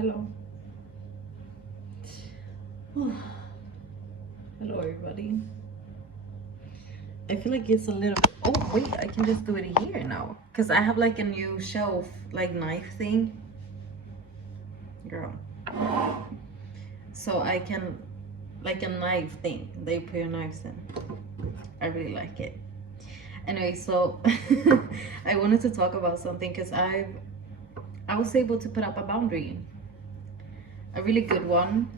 Hello. Hello, everybody. I feel like it's a little. Oh, wait, I can just do it here now. Because I have like a new shelf, like knife thing. Girl. So I can, like a knife thing. They put your knives in. I really like it. Anyway, so I wanted to talk about something because I was able to put up a boundary. A really good one.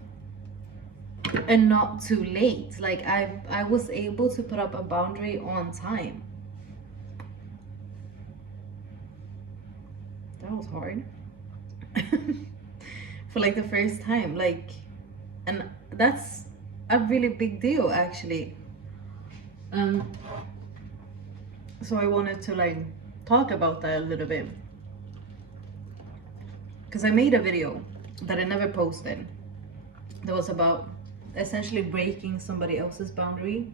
And not too late. Like I was able to put up a boundary on time. That was hard. For like the first time, like, and that's a really big deal actually. So I wanted to like talk about that a little bit because I made a video that I never posted that was about essentially breaking somebody else's boundary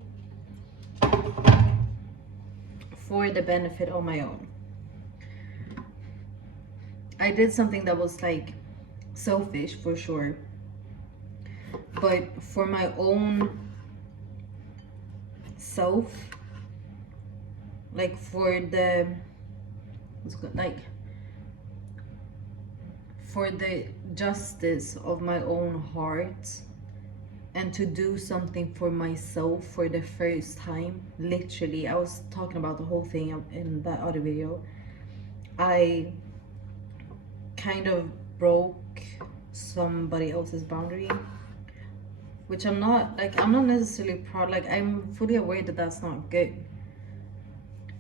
for the benefit of my own. I did something that was like selfish for sure, but for my own self, like for the for the justice of my own heart, and to do something for myself for the first time. Literally, I was talking about the whole thing in that other video. I kind of broke somebody else's boundary, which I'm not necessarily proud. Like, I'm fully aware that that's not good,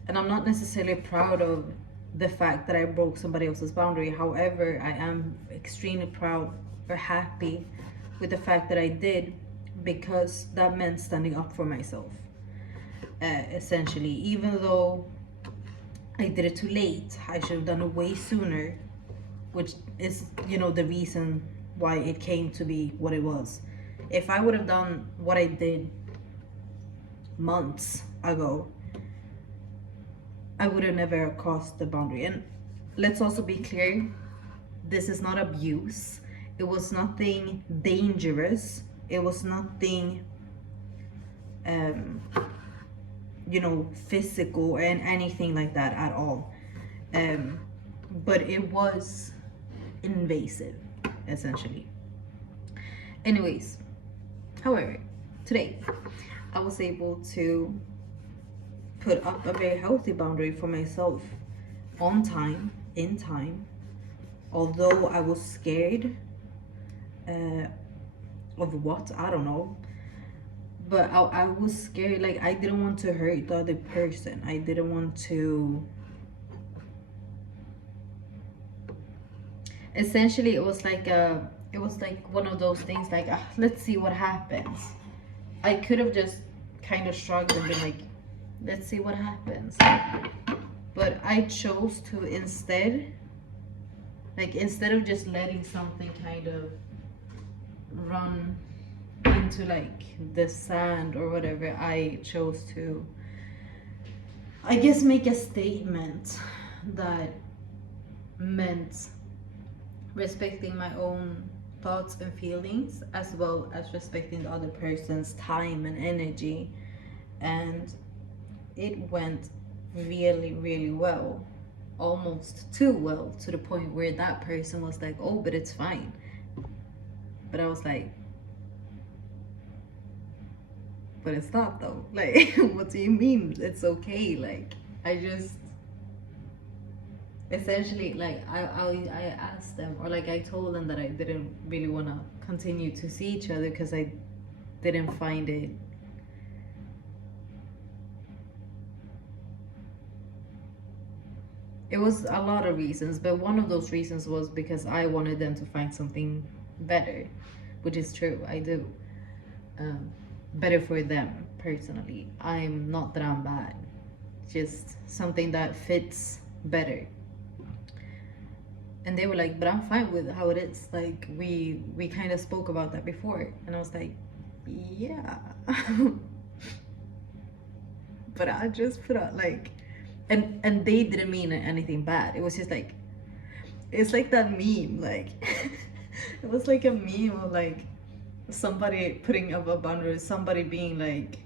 and I'm not necessarily proud of the fact that I broke somebody else's boundary. However, I am extremely proud or happy with the fact that I did, because that meant standing up for myself, essentially. Even though I did it too late, I should have done it way sooner, which is, you know, the reason why it came to be what it was. If I would have done what I did months ago, I would have never crossed the boundary. And let's also be clear, this is not abuse. It was nothing dangerous. It was nothing, you know, physical and anything like that at all. But it was invasive, essentially. Anyways, however, today I was able to put up a very healthy boundary for myself on time, in time, although I was scared of what, I don't know, but I was scared. Like, I didn't want to hurt the other person. I didn't want to, essentially it was like one of those things like, let's see what happens. I could have just kind of shrugged and been like, let's see what happens, but I chose to instead of just letting something kind of run into like the sand or whatever, I chose to, I guess, make a statement that meant respecting my own thoughts and feelings, as well as respecting the other person's time and energy. And it went really, really well, almost too well, to the point where that person was like, oh, but it's fine. But I was like, but it's not though. Like, what do you mean it's okay? Like, I just essentially, like, I asked them, or like I told them that I didn't really want to continue to see each other because I didn't find it was a lot of reasons, but one of those reasons was because I wanted them to find something better, which is true. I do. Better for them personally. I'm not that I'm bad, just something that fits better. And they were like, but I'm fine with how it is. Like, we kind of spoke about that before. And I was like, yeah. But I just put out like, and they didn't mean anything bad. It was just like, it's like that meme, like It was like a meme of like somebody putting up a boundary, somebody being like,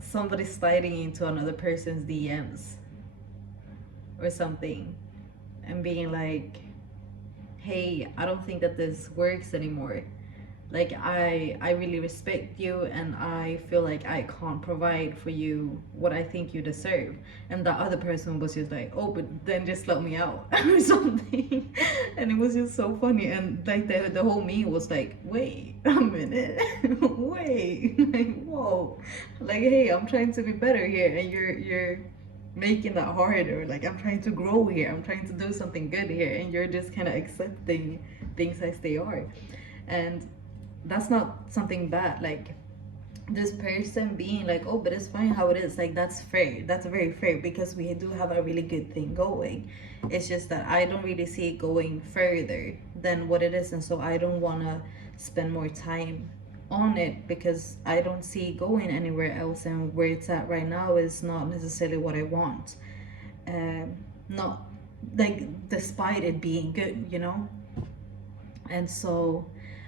somebody sliding into another person's DMs or something and being like, hey, I don't think that this works anymore. Like I really respect you, and I feel like I can't provide for you what I think you deserve. And the other person was just like, oh, but then just let me out or something. And it was just so funny. And like the whole meme was like, wait a minute, wait, like whoa, like hey, I'm trying to be better here, and you're making that harder. Like I'm trying to grow here, I'm trying to do something good here, and you're just kind of accepting things as they are. And that's not something bad. Like this person being like, oh, but it's fine how it is, like that's fair, that's very fair, because we do have a really good thing going. It's just that I don't really see it going further than what it is, and so I don't want to spend more time on it because I don't see it going anywhere else, and where it's at right now is not necessarily what I want. Not like despite it being good, you know. And so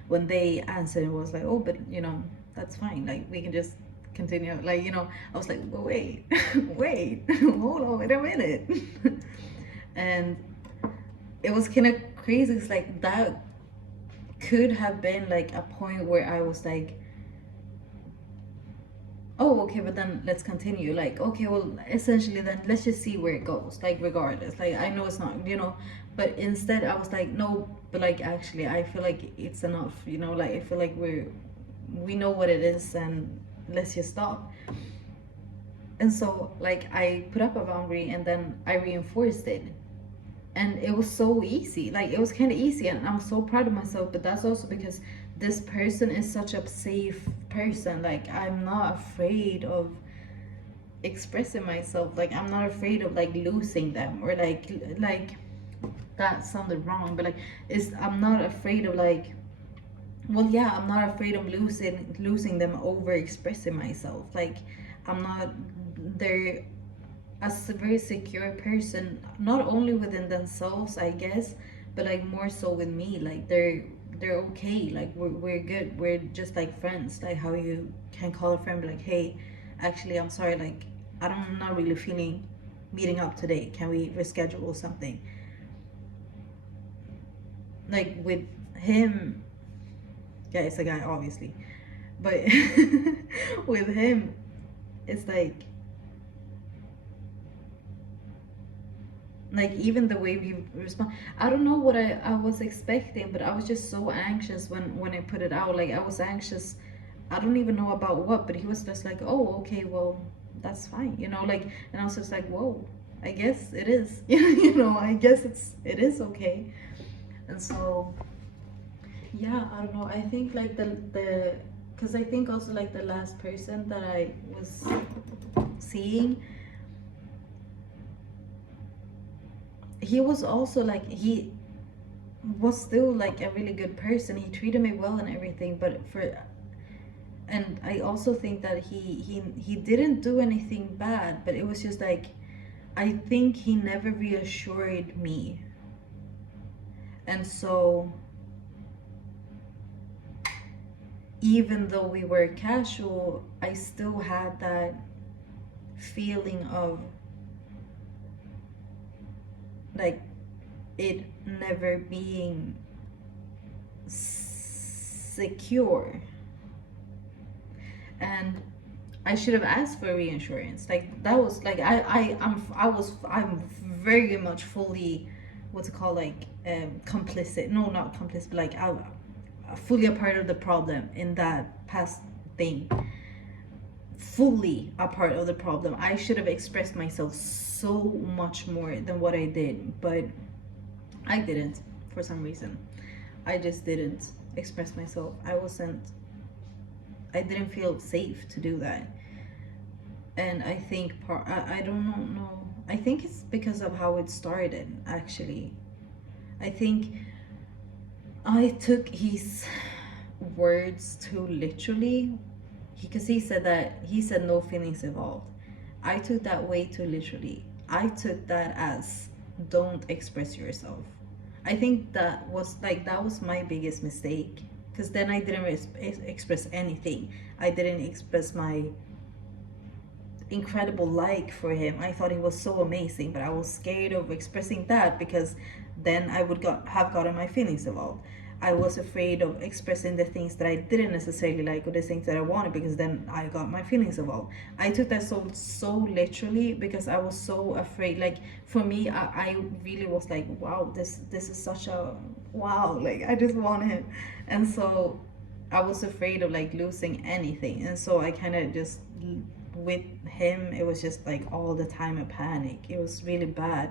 when they answered, it was like, oh, but you know, that's fine, like we can just continue, like, you know. I was like, well, wait, wait, hold on, wait a minute. And it was kind of crazy. It's like that could have been like a point where I was like, oh, okay, but then let's continue. Like, okay, well, essentially, then let's just see where it goes. Like, regardless, like I know it's not, you know, but instead I was like, no, but like actually, I feel like it's enough, you know. Like I feel like we know what it is, and let's just stop. And so like I put up a boundary, and then I reinforced it, and it was so easy. Like it was kind of easy, and I'm so proud of myself. But that's also because this person is such a safe person. Like I'm not afraid of expressing myself. Like I'm not afraid of like losing them, or like that sounded wrong, but like it's, I'm not afraid of like, well, yeah, I'm not afraid of losing them over expressing myself. Like I'm not, they're a very secure person, not only within themselves, I guess, but like more so with me. Like they're okay. Like we're good. We're just like friends. Like how you can call a friend, be like, hey, actually, I'm sorry. Like I'm not really feeling meeting up today. Can we reschedule something? Like with him, yeah, it's a guy, obviously, but with him, it's like even the way we respond, I don't know what I was expecting, but I was just so anxious when I put it out. Like I was anxious, I don't even know about what, but he was just like, oh, okay, well, that's fine, you know. Like, and I was just like, whoa, I guess it is. You know, I guess it is okay. And so yeah, I don't know, I think like the because I think also like the last person that I was seeing, he was also like, he was still like a really good person. He treated me well and everything, but for, and I also think that he didn't do anything bad, but it was just like, I think he never reassured me. And so even though we were casual, I still had that feeling of like it never being secure. And I should have asked for reinsurance. Like that was like I'm very much fully, what's it called, like complicit. No, not complicit, but like I'm fully a part of the problem in that past thing. Fully a part of the problem. I should have expressed myself so much more than what I did, but I didn't for some reason. I just didn't express myself. I didn't feel safe to do that. And I think I don't know. I think it's because of how it started, actually. I think I took his words too literally, because he said no feelings involved. I took that way too literally. I took that as don't express yourself. I think that was my biggest mistake, because then I didn't express anything. I didn't express my incredible like for him. I thought he was so amazing, but I was scared of expressing that because then I would have gotten my feelings involved. I was afraid of expressing the things that I didn't necessarily like or the things that I wanted, because then I got my feelings involved. I took that so literally because I was so afraid. Like for me, I really was like, wow, this is such a wow. Like I just want him, and so I was afraid of like losing anything, and so I kind of just with him it was just like all the time a panic. It was really bad.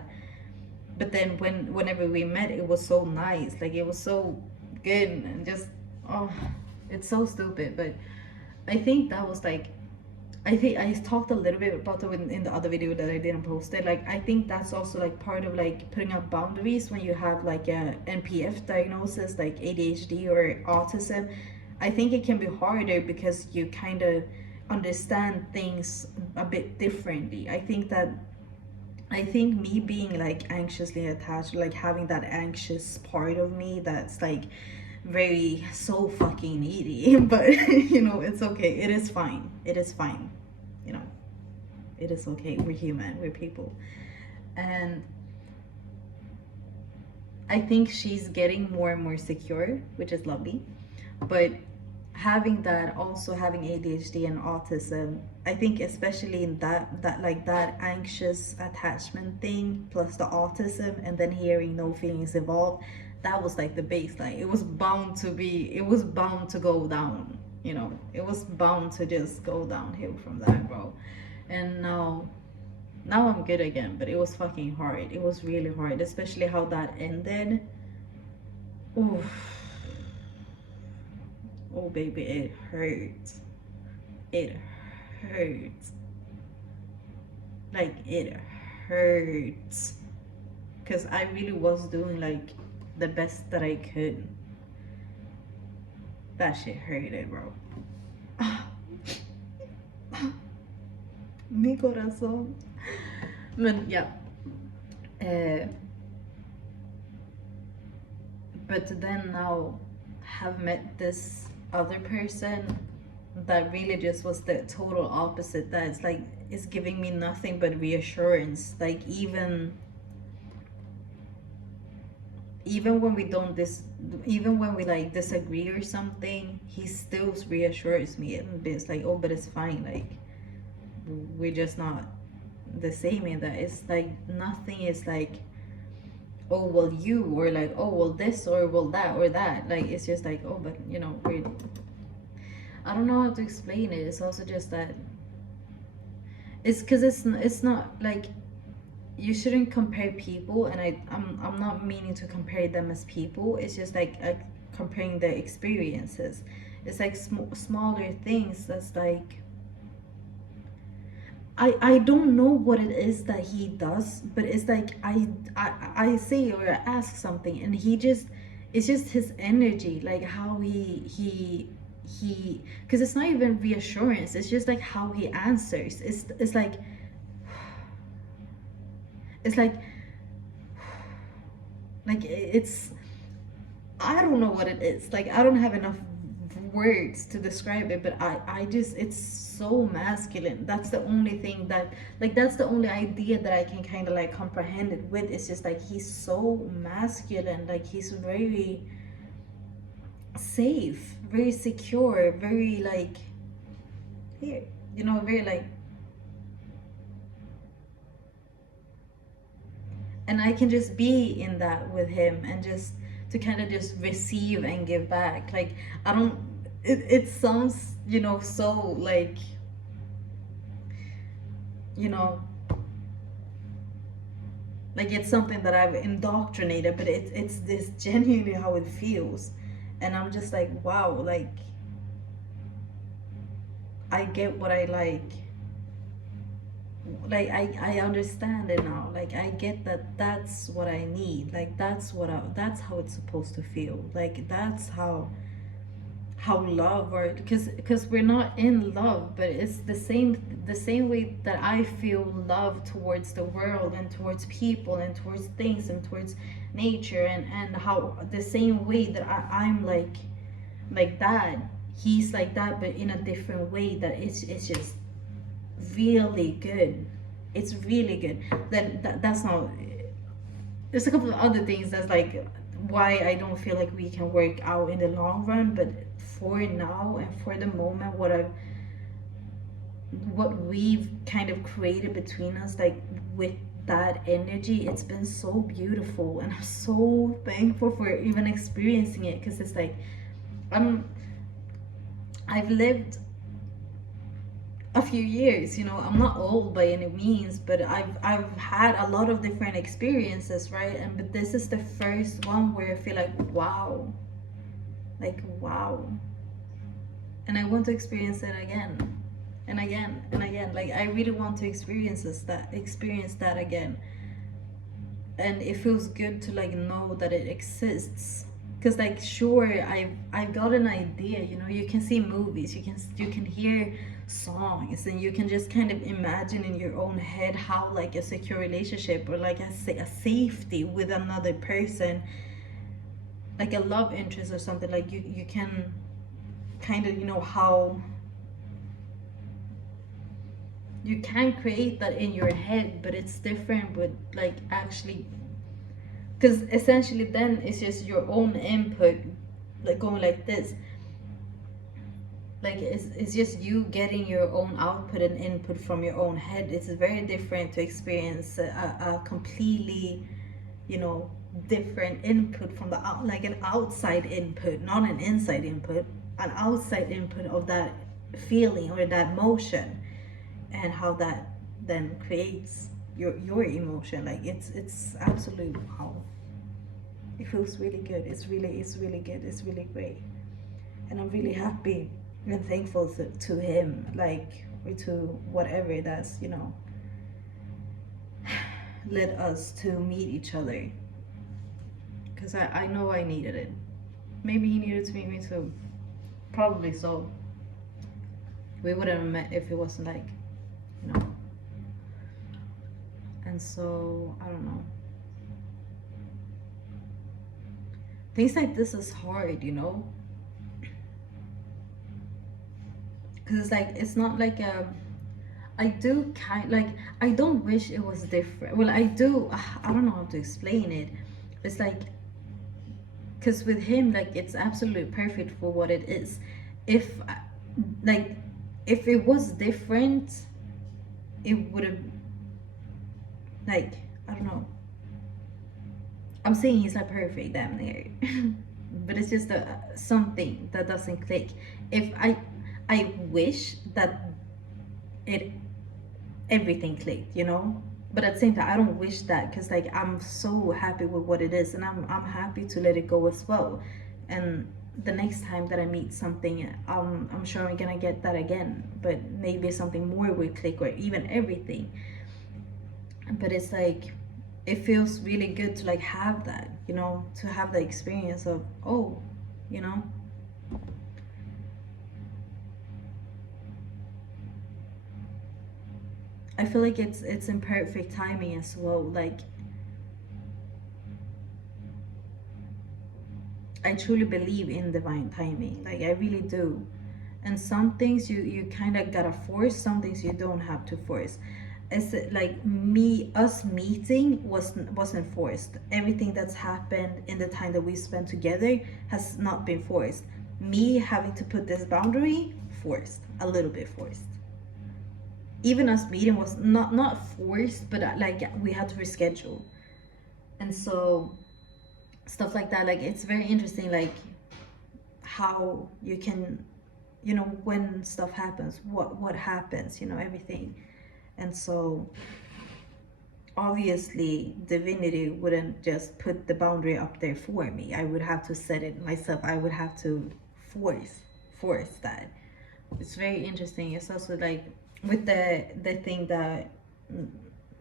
But then whenever we met, it was so nice. Like it was so good, and just oh, it's so stupid. But I think that was like, I think I talked a little bit about it in the other video that I didn't post it. Like I think that's also like part of like putting up boundaries when you have like a NPF diagnosis, like ADHD or autism. I think it can be harder because you kind of understand things a bit differently. I think me being like anxiously attached, like having that anxious part of me that's like very so fucking needy, but you know, it's okay. It is fine. It is fine. You know, it is okay. We're human. We're people. And I think she's getting more and more secure, which is lovely. But having that, also having ADHD and autism, I think especially in that anxious attachment thing plus the autism, and then hearing no feelings involved, that was like the baseline. It was bound to be, it was bound to go down, you know, it was bound to just go downhill from that, bro. And now I'm good again, but it was fucking hard. It was really hard, especially how that ended. Oof. Oh baby, it hurts. It hurts. Like it hurts. Cause I really was doing like the best that I could. That shit hurted, bro. Mi corazón. Men yeah. But then now have met this other person that really just was the total opposite. That it's like it's giving me nothing but reassurance. Like even when we don't even when we like disagree or something, he still reassures me, and it's like, oh, but it's fine. Like we're just not the same in that. It's like nothing is like, oh well you, or like, oh well this, or well that, or that. Like it's just like, oh but you know, I don't know how to explain it. It's also just that it's because it's not like, you shouldn't compare people, and I'm not meaning to compare them as people. It's just like comparing their experiences. It's like smaller things that's like, I don't know what it is that he does, but it's like I say or I ask something, and he just, it's just his energy, like how he because it's not even reassurance, it's just like how he answers. It's like it's like it's, I don't know what it is. Like I don't have enough words to describe it, but I just, it's so masculine. That's the only thing that, like, that's the only idea that I can kind of like comprehend it with. It's just like he's so masculine. Like he's very safe, very secure, very like here, you know, very like, and I can just be in that with him, and just to kind of just receive and give back. Like I don't, it sounds, you know, so like, you know, like it's something that I've indoctrinated, but it's this genuinely how it feels. And I'm just like, wow, like I get what I like I understand it now. Like I get that that's what I need. Like that's what that's how it's supposed to feel. Like that's how how love, or because we're not in love, but it's the same way that I feel love towards the world and towards people and towards things and towards nature, and how the same way that I'm like that, he's like that, but in a different way, that it's just really good. It's really good. Then that's not, there's a couple of other things that's like why I don't feel like we can work out in the long run, but for now and for the moment, what we've kind of created between us, like with that energy, it's been so beautiful, and I'm so thankful for even experiencing it, because it's like I'm I've lived a few years, I'm not old by any means, but I've had a lot of different experiences, right? And but this is the first one where I feel like wow, and I want to experience it again and again and again. Like I really want to experience that again. And it feels good to like know that it exists, because like sure, I've got an idea, you can see movies, you can hear songs, and you can just kind of imagine in your own head how like a secure relationship, or like a safety with another person, like a love interest or something, like you can kind of, how you can create that in your head, but it's different with like actually, because essentially then it's just your own input, like going like this, like it's just you getting your own output and input from your own head. It's very different to experience a completely, different input from the out, like an outside input, not an inside input, an outside input of that feeling or that motion, and how that then creates your emotion. Like it's absolutely wow. It feels really good. It's really good. It's really great, and I'm really happy and thankful to him, like, or to whatever that's led us to meet each other, because I know I needed it. Maybe he needed to meet me too, probably so. We wouldn't have met if it wasn't like, you know and so I don't know, things like this is hard, because it's like, it's not like I do kind like, I don't wish it was different. Well, I do. I don't know how to explain it. It's like, because with him, like, it's absolutely perfect for what it is. If like, if it was different, it would have, like, I don't know. I'm saying he's not perfect, damn near, but it's just something that doesn't click. If I wish that it everything clicked, but at the same time, I don't wish that, because like I'm so happy with what it is, and I'm happy to let it go as well. And the next time that I meet something, I'm sure I'm gonna get that again, but maybe something more will click, or even everything. But it's like, it feels really good to like have that, to have the experience of, oh, you know I feel like it's in perfect timing as well. Like, I truly believe in divine timing. Like, I really do. And some things you kind of gotta force, some things you don't have to force. It's like us meeting wasn't forced. Everything that's happened in the time that we spent together has not been forced. Me having to put this boundary, forced, a little bit forced. Even us meeting was not forced, but like we had to reschedule. And so stuff like that, like it's very interesting, like how you can, when stuff happens, what happens, everything. And so obviously divinity wouldn't just put the boundary up there for me. I would have to set it myself. I would have to force that. It's very interesting. It's also like with the thing that,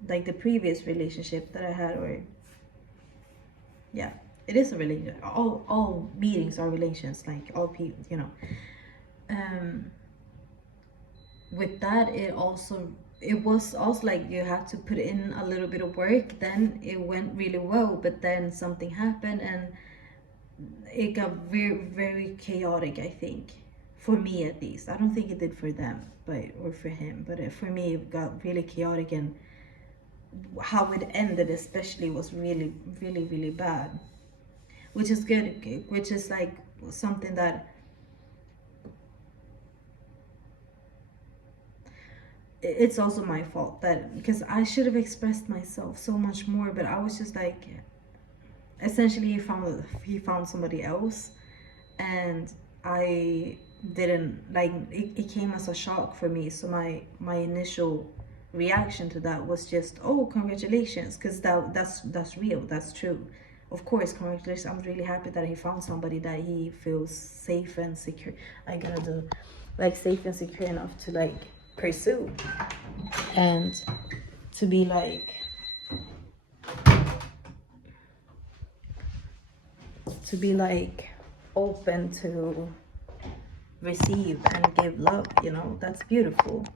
like the previous relationship that I had, or yeah, it is a relation. All meetings are relations, like all people, um with that, it was also like you had to put in a little bit of work. Then it went really well, but then something happened and it got very, very chaotic, I think, for me at least. I don't think it did for them, but or for him, but for me it got really chaotic, and how it ended especially was really, really, really bad, which is good, which is like something that it's also my fault, that because I should have expressed myself so much more, but I was just like, essentially he found somebody else, and I didn't like it came as a shock for me. So my initial reaction to that was just, oh, congratulations, because that's real, that's true. Of course, congratulations. I'm really happy that he found somebody that he feels safe and secure. I gotta do like safe and secure enough to like pursue, and to be like open to receive and give love. That's beautiful.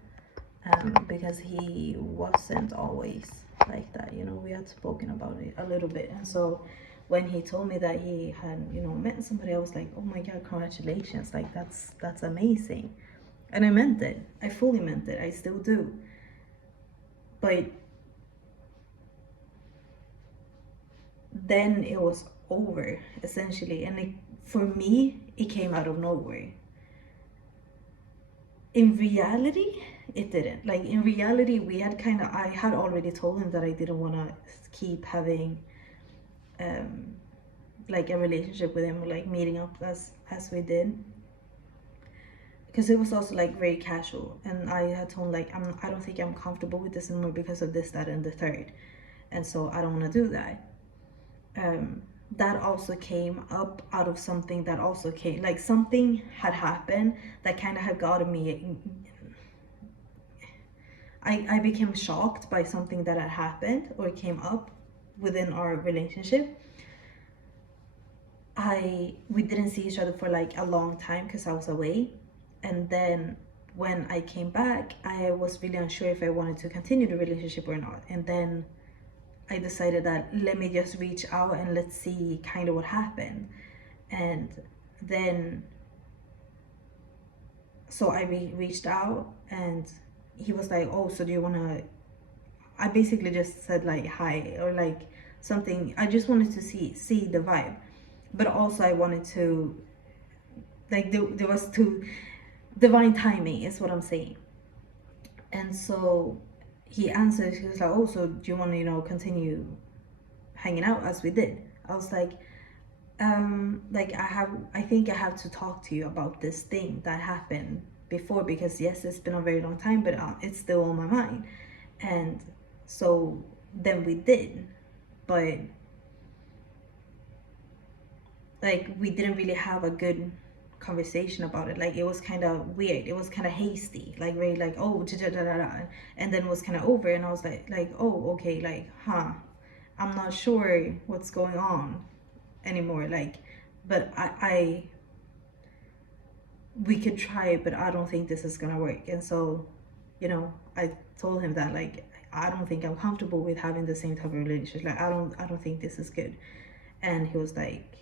Because he wasn't always like that. We had spoken about it a little bit, and so when he told me that he had met somebody, I was like, oh my god, congratulations, like that's amazing. And I meant it. I fully meant it. I still do. But then it was over, essentially. And for me, it came out of nowhere. In reality, it didn't. Like, in reality, I had already told him that I didn't want to keep having like a relationship with him, or like meeting up as we did, because it was also like very casual, and I had told him like, I don't think I'm comfortable with this anymore because of this, that, and the third, and so I don't want to do that. That also came up out of something that also came, like something had happened that kind of had gotten me. I became shocked by something that had happened or came up within our relationship. We didn't see each other for like a long time because I was away, and then when I came back, I was really unsure if I wanted to continue the relationship or not. And then I decided that let me just reach out and let's see kind of what happened. And then so I reached out, and he was like, oh, so do you want to, I basically just said like hi, or like something. I just wanted to see the vibe, but also I wanted to, like, there was two divine timing is what I'm saying. And so he answered, he was like, oh, so do you want to continue hanging out as we did? I was like, like I think I have to talk to you about this thing that happened before, because yes, it's been a very long time, but it's still on my mind. And so then we did, but like we didn't really have a good conversation about it. Like, it was kind of weird, it was kind of hasty, like very like, oh, da, da, da, da, da. And then it was kind of over, and I was like, oh, okay, like, I'm not sure what's going on anymore, like, but we could try it, but I don't think this is gonna work. And so I told him that, like, I don't think I'm comfortable with having the same type of relationship. Like, I don't think this is good. And he was like,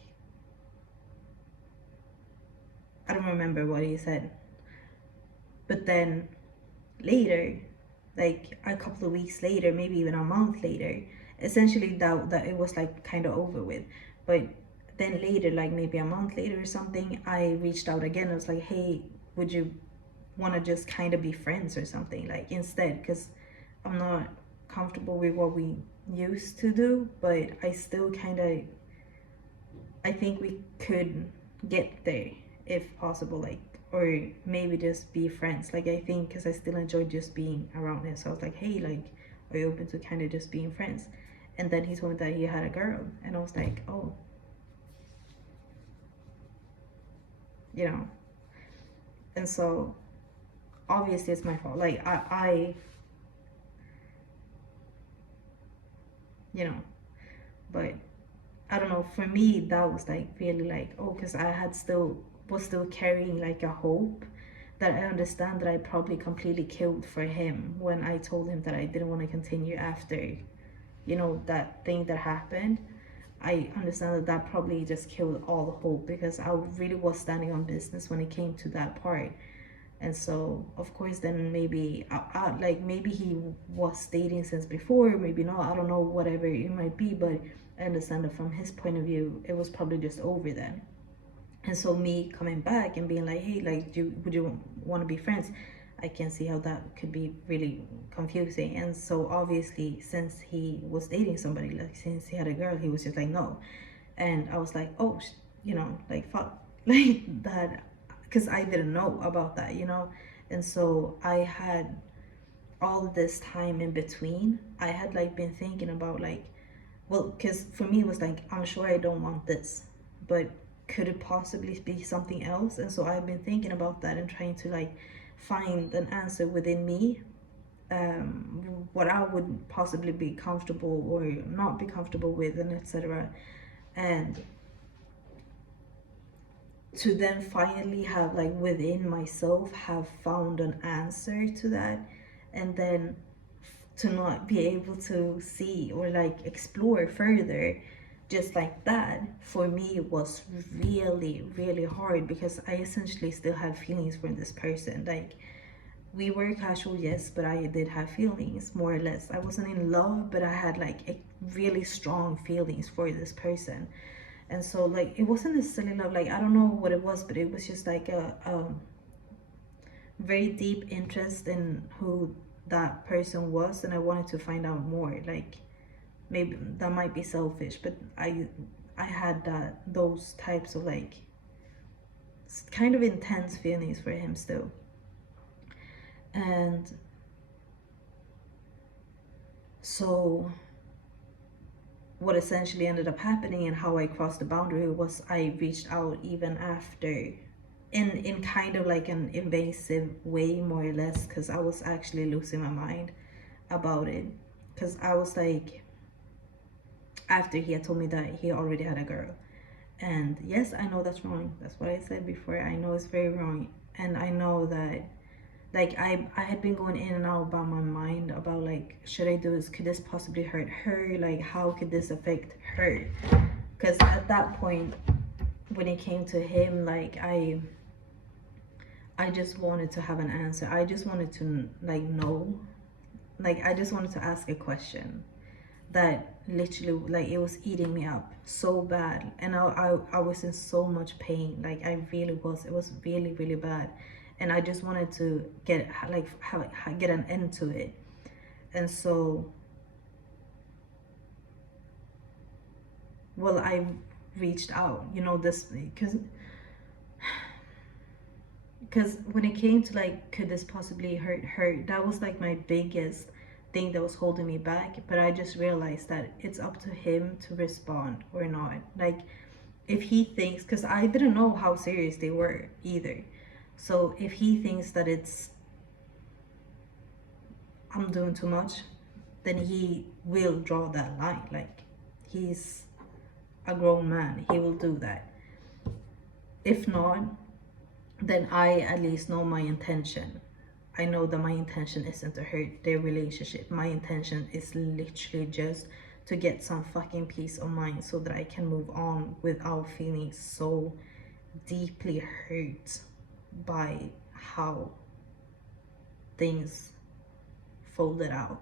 I don't remember what he said. But then later, like a couple of weeks later, maybe even a month later, essentially that it was like kind of over with. But then later, like maybe a month later or something, I reached out again. I was like, hey, would you want to just kind of be friends or something, like, instead, because I'm not comfortable with what we used to do, but I still kind of, I think we could get there if possible, like, or maybe just be friends. Like, I think because I still enjoy just being around him. So I was like, hey, like, are you open to kind of just being friends? And then he told me that he had a girl, and I was like, oh, and so obviously it's my fault. Like, I but I don't know know, for me that was like really like, oh, because I had still was still carrying like a hope that I understand that I probably completely killed for him when I told him that I didn't want to continue after, you know, that thing that happened. I understand that that probably just killed all the hope because I really was standing on business when it came to that part. And so of course then maybe like maybe he was dating since before, maybe not, I don't know, whatever it might be, but I understand that from his point of view it was probably just over then. And so me coming back and being like, hey, like, would you want to be friends? I can see how that could be really confusing. And so obviously since he was dating somebody, like since he had a girl, he was just like no. And I was like, oh, you know, like fuck, like that, because I didn't know about that, you know. And so I had all this time in between, I had like been thinking about like, well, because for me it was like, I'm sure I don't want this, but could it possibly be something else? And so I've been thinking about that and trying to like find an answer within me, what I would possibly be comfortable or not be comfortable with, and etc. And to then finally have like within myself have found an answer to that, and then to not be able to see or like explore further just like that, for me was really really hard because I essentially still had feelings for this person. Like, we were casual, yes, but I did have feelings, more or less. I wasn't in love, but I had like a really strong feelings for this person. And so like it wasn't necessarily love, like I don't know what it was, but it was just like a very deep interest in who that person was, and I wanted to find out more. Like, maybe that might be selfish, but I had those types of like kind of intense feelings for him still. And so what essentially ended up happening and how I crossed the boundary was I reached out even after, in kind of like an invasive way, more or less, because I was actually losing my mind about it. Because I was like, after he had told me that he already had a girl, and yes, I know that's wrong, that's what I said before, I know it's very wrong, and I know that like I had been going in and out about my mind about like, should I do this, could this possibly hurt her, like how could this affect her? Because at that point when it came to him, like I just wanted to have an answer. I just wanted to like know, like I just wanted to ask a question that literally like it was eating me up so bad, and I was in so much pain, like I really was, it was really really bad, and I just wanted to get like get an end to it. And so, well, I reached out, you know, this because when it came to like, could this possibly hurt her, that was like my biggest thing that was holding me back. But I just realized that it's up to him to respond or not. Like, if he thinks, because I didn't know how serious they were either, so if he thinks that it's, I'm doing too much, then he will draw that line. Like, he's a grown man, he will do that. If not, then I at least know my intention. I know that my intention isn't to hurt their relationship. My intention is literally just to get some fucking peace of mind so that I can move on without feeling so deeply hurt by how things folded out.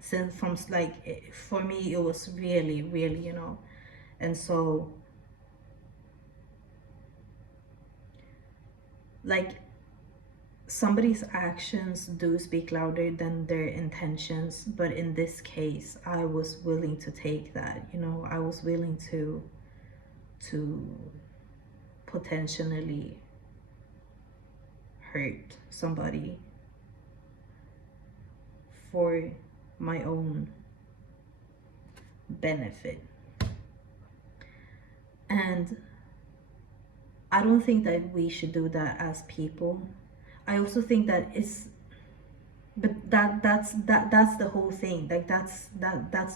Since from like, for me it was really really, you know. And so like, somebody's actions do speak louder than their intentions, but in this case I was willing to take that, you know. I was willing to potentially hurt somebody for my own benefit. And I don't think that we should do that as people. I also think that it's, but that's the whole thing. Like that's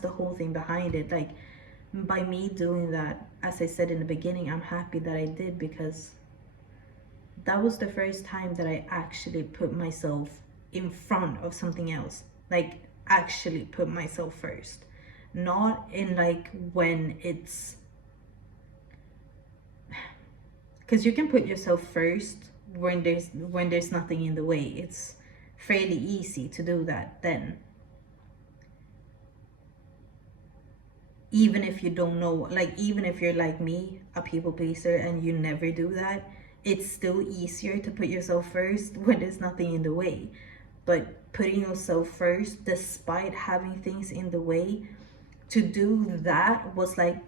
the whole thing behind it. Like, by me doing that, as I said in the beginning, I'm happy that I did, because that was the first time that I actually put myself in front of something else. Like, actually put myself first. Not in like when it's, because you can put yourself first when there's nothing in the way. It's fairly easy to do that then. Even if you don't know, like, even if you're like me, a people pleaser, and you never do that, it's still easier to put yourself first when there's nothing in the way. But putting yourself first despite having things in the way, to do that was like,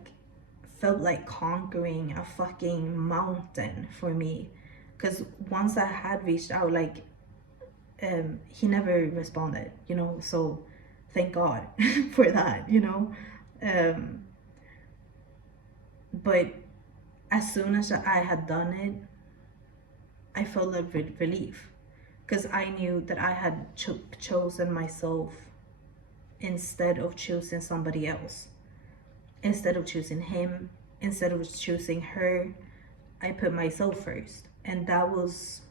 felt like conquering a fucking mountain for me. Because once I had reached out, like, he never responded, you know, so thank God for that, you know. But as soon as I had done it, I felt like relief, because I knew that I had chosen myself instead of choosing somebody else, instead of choosing him, instead of choosing her. I put myself first, and that was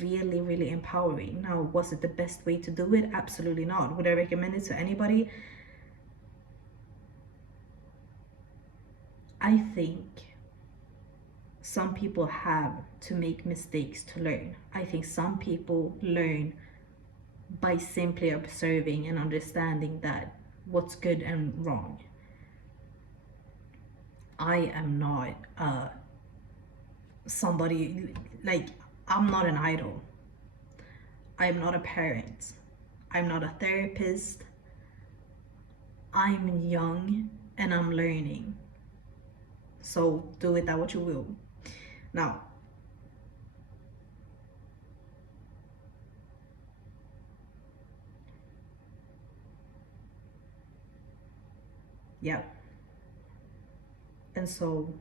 really, really empowering. Now, was it the best way to do it? Absolutely not. Would I recommend it to anybody? I think some people have to make mistakes to learn. I think some people learn by simply observing and understanding that what's good and wrong. I am not somebody, like, I'm not an idol. I'm not a parent. I'm not a therapist. I'm young and I'm learning. So do with that what you will. Now, yeah. And so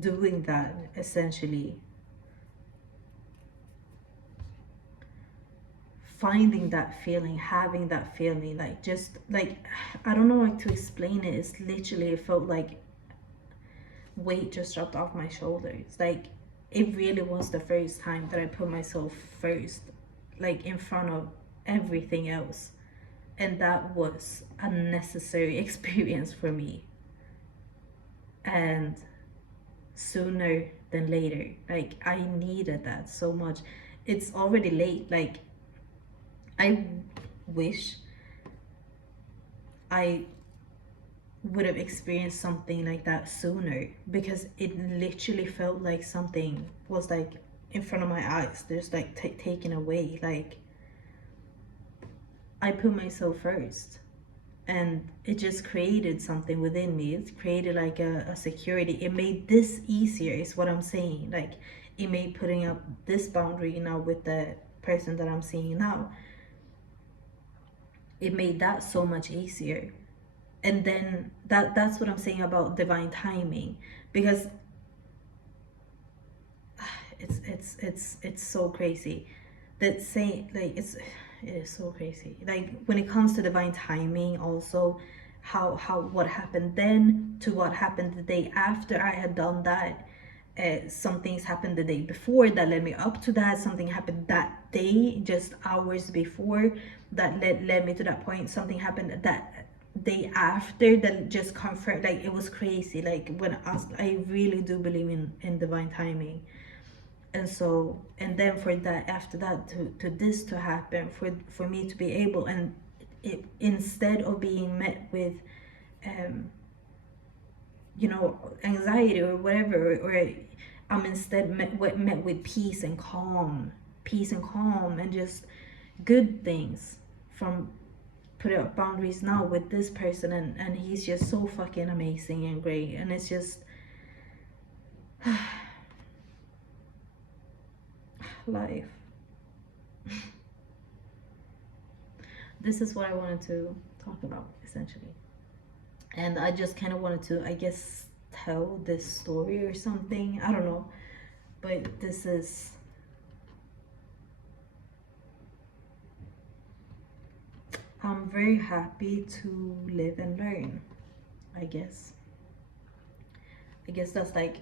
doing that, essentially finding that feeling, having that feeling, like, just like, I don't know how to explain it. It's literally, it felt like weight just dropped off my shoulders. Like, it really was the first time that I put myself first, like, in front of everything else. And that was a necessary experience for me. And sooner than later, like, I needed that so much. It's already late. Like, I wish I would have experienced something like that sooner, because it literally felt like something was like in front of my eyes, just like taken away. Like, I put myself first, and it just created something within me. It created like a security. It made this easier, is what I'm saying. Like, it made putting up this boundary now with the person that I'm seeing now, it made that so much easier. And then that's what I'm saying about divine timing, because it's so crazy that saying, like, it is so crazy. Like, when it comes to divine timing also, how what happened then to what happened the day after I had done that. Some things happened the day before that led me up to that. Something happened that day, just hours before, that led me to that point. Something happened that day after that just confirmed. Like, it was crazy. Like, I really do believe in divine timing. And so, and then for that, after that, to this to happen, for me to be able, and it, instead of being met with you know, anxiety or whatever, or I'm instead met with peace and calm, and just good things from put up boundaries now with this person, and he's just so fucking amazing and great. And it's just life. This is what I wanted to talk about, essentially. And I just kind of wanted to, I guess, tell this story or something. I don't know. But this is I'm very happy to live and learn, I guess. I guess that's like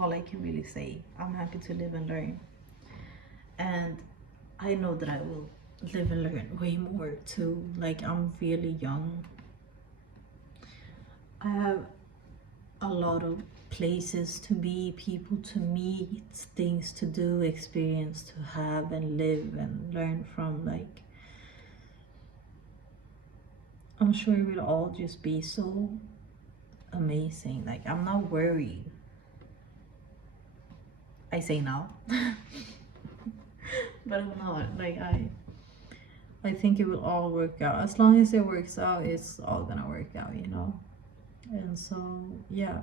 all I can really say. I'm happy to live and learn. And I know that I will live and learn way more too. Like, I'm really young. I have a lot of places to be, people to meet, things to do, experience to have and live and learn from. Like, I'm sure it will all just be so amazing. Like, I'm not worried. I say now. But I'm not. Like, I think it will all work out. As long as it works out, it's all gonna work out, you know? And so, yeah.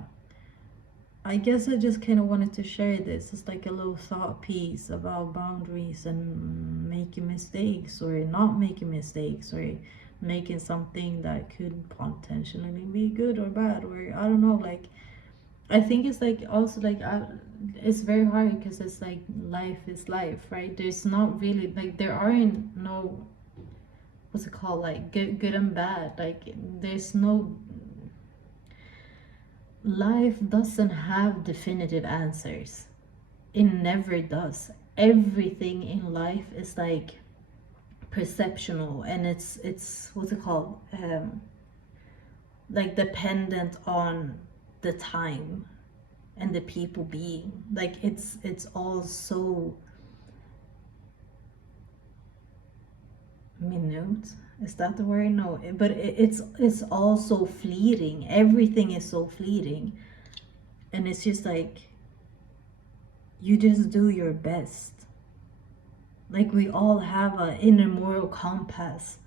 I guess I just kind of wanted to share this. It's like a little thought piece about boundaries and making mistakes or not making mistakes or making something that could potentially be good or bad, or I don't know. Like, I think it's like also like it's very hard because it's like life is life, right? There's not really like there aren't no what's it called, like good and bad. Like, there's no, life doesn't have definitive answers. It never does. Everything in life is like perceptional, and it's what's it called, like dependent on the time and the people being. Like, it's all so minute. Is that the word? No, but it's all so fleeting. Everything is so fleeting, and it's just like you just do your best. Like, we all have an inner moral compass.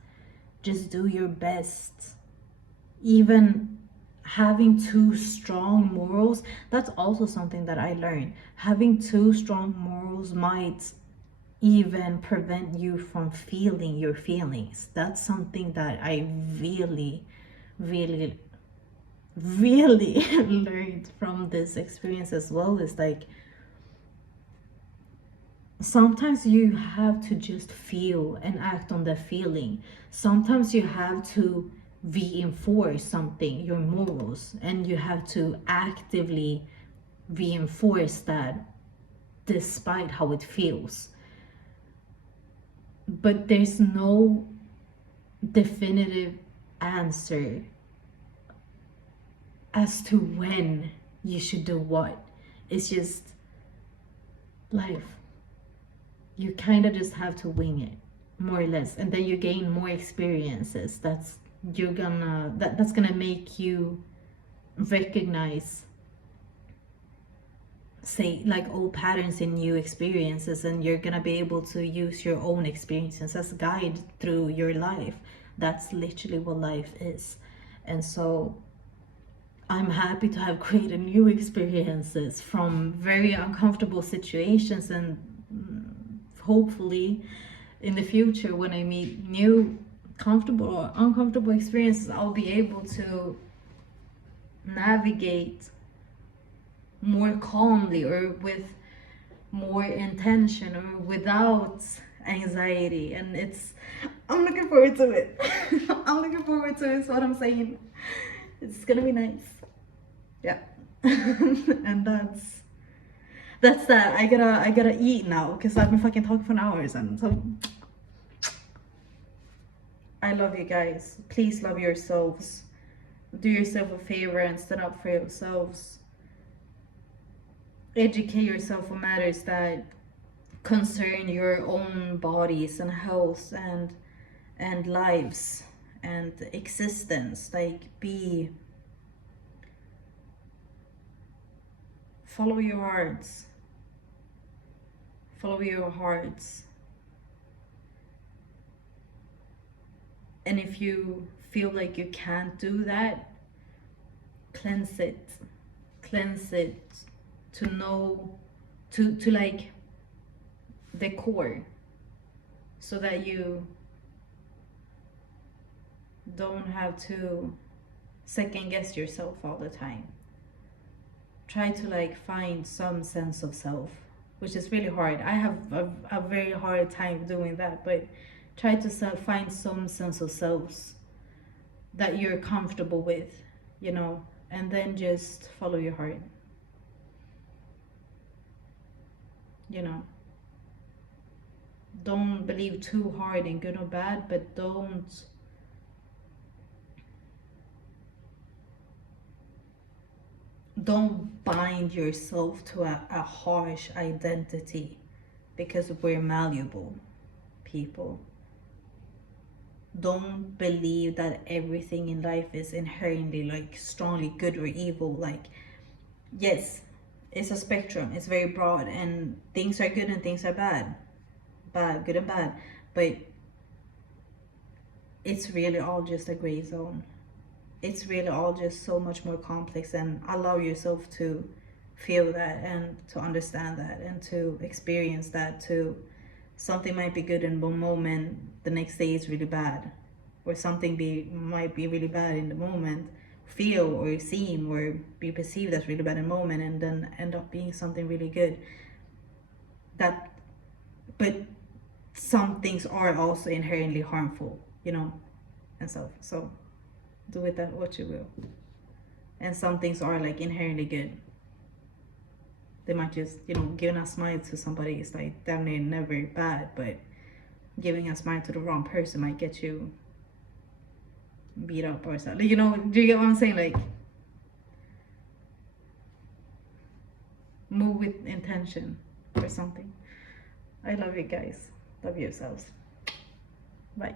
Just do your best. Even having too strong morals, that's also something that I learned. Having too strong morals might even prevent you from feeling your feelings. That's something that I really, really, really learned from this experience as well. Is like, sometimes you have to just feel and act on the feeling. Sometimes you have to reinforce something, your morals, and you have to actively reinforce that despite how it feels. But there's no definitive answer as to when you should do what. It's just life. You kind of just have to wing it, more or less, and then you gain more experiences. That's gonna make you recognize, say, like, old patterns in new experiences, and you're gonna be able to use your own experiences as guide through your life. That's literally what life is. And so I'm happy to have created new experiences from very uncomfortable situations, and hopefully in the future, when I meet new comfortable or uncomfortable experiences, I'll be able to navigate more calmly, or with more intention, or without anxiety. And I'm looking forward to it. I'm looking forward to it, is what I'm saying. It's gonna be nice. Yeah. And that's that. I gotta eat now because I've been fucking talking for hours, and so I love you guys. Please love yourselves. Do yourself a favor and stand up for yourselves. Educate yourself on matters that concern your own bodies and health and lives and existence. Like, follow your hearts. Follow your hearts. And if you feel like you can't do that, cleanse it. Cleanse it to know, to like the core, so that you don't have to second guess yourself all the time. Try to like find some sense of self, which is really hard. I have a very hard time doing that, but Try to find some sense of selves that you're comfortable with, you know, and then just follow your heart, you know. Don't believe too hard in good or bad, but don't bind yourself to a harsh identity, because we're malleable people. Don't believe that everything in life is inherently like strongly good or evil. Like, yes, it's a spectrum, it's very broad, and things are good and things are good and bad, but it's really all just a gray zone. It's really all just so much more complex, and allow yourself to feel that and to understand that and to experience that too. Something might be good in one moment, the next day is really bad, or something might be really bad in the moment, feel or seem or be perceived as really bad in the moment, and then end up being something really good. That, but some things are also inherently harmful, you know, and so do with that what you will. And some things are like inherently good. They might just, you know, giving a smile to somebody is like definitely never bad, but giving a smile to the wrong person might get you beat up or something. You know, do you get what I'm saying? Like, move with intention or something. I love you guys. Love yourselves. Bye.